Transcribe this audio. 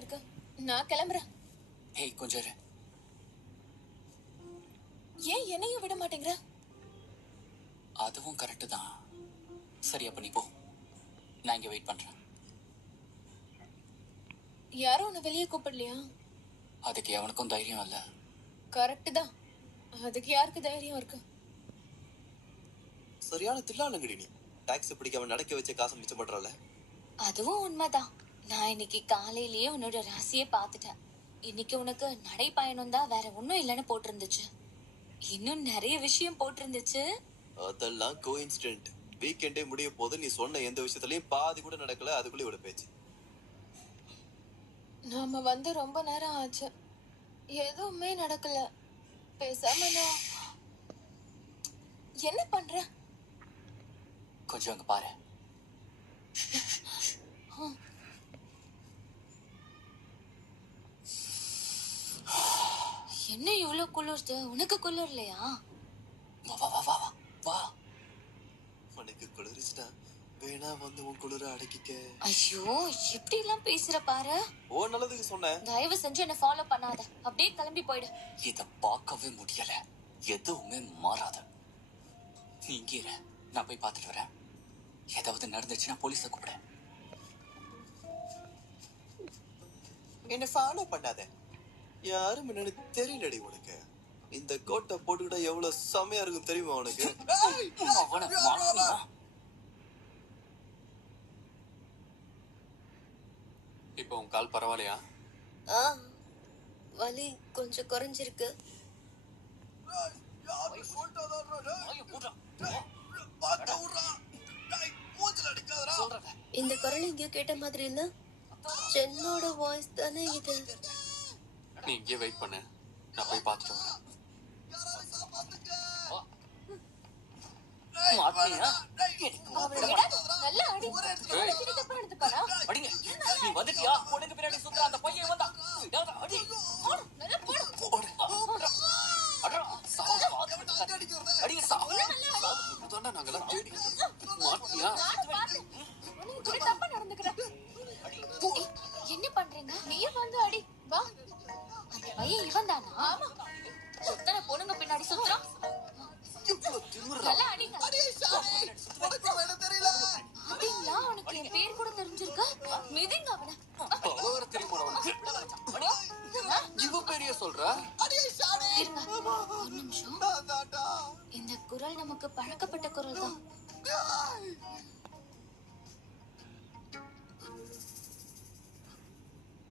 இருக்கு. நான் கிளம்புறேன். ஏய் கொஞ்சம் இரு. ஏன் என்னையும் விட மாட்டேங்கிற? அதுவும் கரெக்டு தான். சரி அப்ப நீ போ, நான் இங்க வெயிட் பண்றேன். யாரும் உன்னை வெளியே கூப்பிடலையா? அதுக்கு எவனுக்கும் தைரியம் இல்ல. கரெக்ட் தான். அதுக்கு யாருக்கு தைரியம் இருக்கு? சரியான தில்லாலங்கடி நீ. டாக்ஸி பிடிக்காம நடக்க வச்ச காசு மிச்சம் பண்றல. அதுவும் உண்மைதான். நான் இன்னைக்கு காலையிலேயே உன்னோட ராசியே பார்த்துட்டேன். இன்னைக்கு உனக்கு நடைப்பயணம் தான், வேற ஒன்னும் இல்லைன்னு போட்டிருந்துச்சு. இன்னும் நிறைய விஷயம் போட்டிருந்துச்சு. அதெல்லாம் கோஇன்சிடென்ட். வீக்கெண்டே முடிய போது நீ சொன்ன எந்த விஷயத்துலயும் பாதி கூட நடக்கல, அதுக்குள்ள இவ்வளவு பேச்சு. நாம வந்து ரொம்ப நேரம் ஆச்சு, எதுவுமே நடக்கல. பேசாம நான் என்ன பண்ற? கொஞ்சம் அங்க பாரு. என்ன இவ்வளவு குளிர்து? உனக்கு குளிர்லையா? வா வா வா வா வா வா. உனக்கு குளிர்ச்சுட்டா வேணா வந்து உன் குளிர அடக்கிக்க. ஐயோ, எப்படி எல்லாம் பேசுற பாரு. ஓ நல்லதுக்கு சொன்னேன். தயவு செஞ்சு என்ன ஃபாலோ பண்ணாத, அப்படியே கிளம்பி போயிடு. இத பார்க்கவே முடியல. எதுவுமே மாறாது. நீ இங்கே இரு, நான் போய் பார்த்துட்டு வரேன். ஏதாவது நடந்துச்சுன்னா போலீஸை கூப்பிடு. என்ன ஃபாலோ பண்ணாத. யாரும் என்னன்னு தெரியலடி உனக்கு. இந்த கோட்டை போட்டுக்கிட்ட எவ்வளவு செமையா இருக்கும் தெரியுமா உனக்கு? அவனை மாட்டினா? இப்போ உன் கால் பரவாயில்லையா? வலி கொஞ்சம் குறைஞ்சிருக்கு. இந்த குரல் எங்கேயோ கேட்ட மாதிரி இல்ல? சென்னோட வாய்ஸ் தானே இது? நீ இங்கே வெயிட் பண்ணு, நான் போய் பார்த்துட்டு வரேன். மாட்டினா? நல்லா அடி. அடிங்க. நீ வந்துட்டியா? உனக்கு பின்னாடி சுத்துற அந்த பையன் வந்தான். ஏதாவது அடி. போடு. அடடா, சாவு பாத்து. அடிங்க சாவு. அதான்டா நாங்கெல்லாம் தேடிக்கிட்டு இருக்கோம். மாட்டியா? தப்பா நடந்துக்கிற. என்ன பண்றீங்க? நீ வந்து அடி. வா. அந்த பையன் இவன் தானா? ஆமா. எத்தனை பொண்ணுங்க பின்னாடி சுத்துறான்? நல்லா அடிங்க. அப்படிங்களா? உனக்கு என் பேர் கூட தெரிஞ்சிருக்க? மிதிங்க அவனை. அவரை தெரியுமா உனக்கு? இவ பெரிய சொல்ற? இருங்க, ஒரு நிமிஷம். இந்த குரல் நமக்கு பழக்கப்பட்ட குரல் தான்.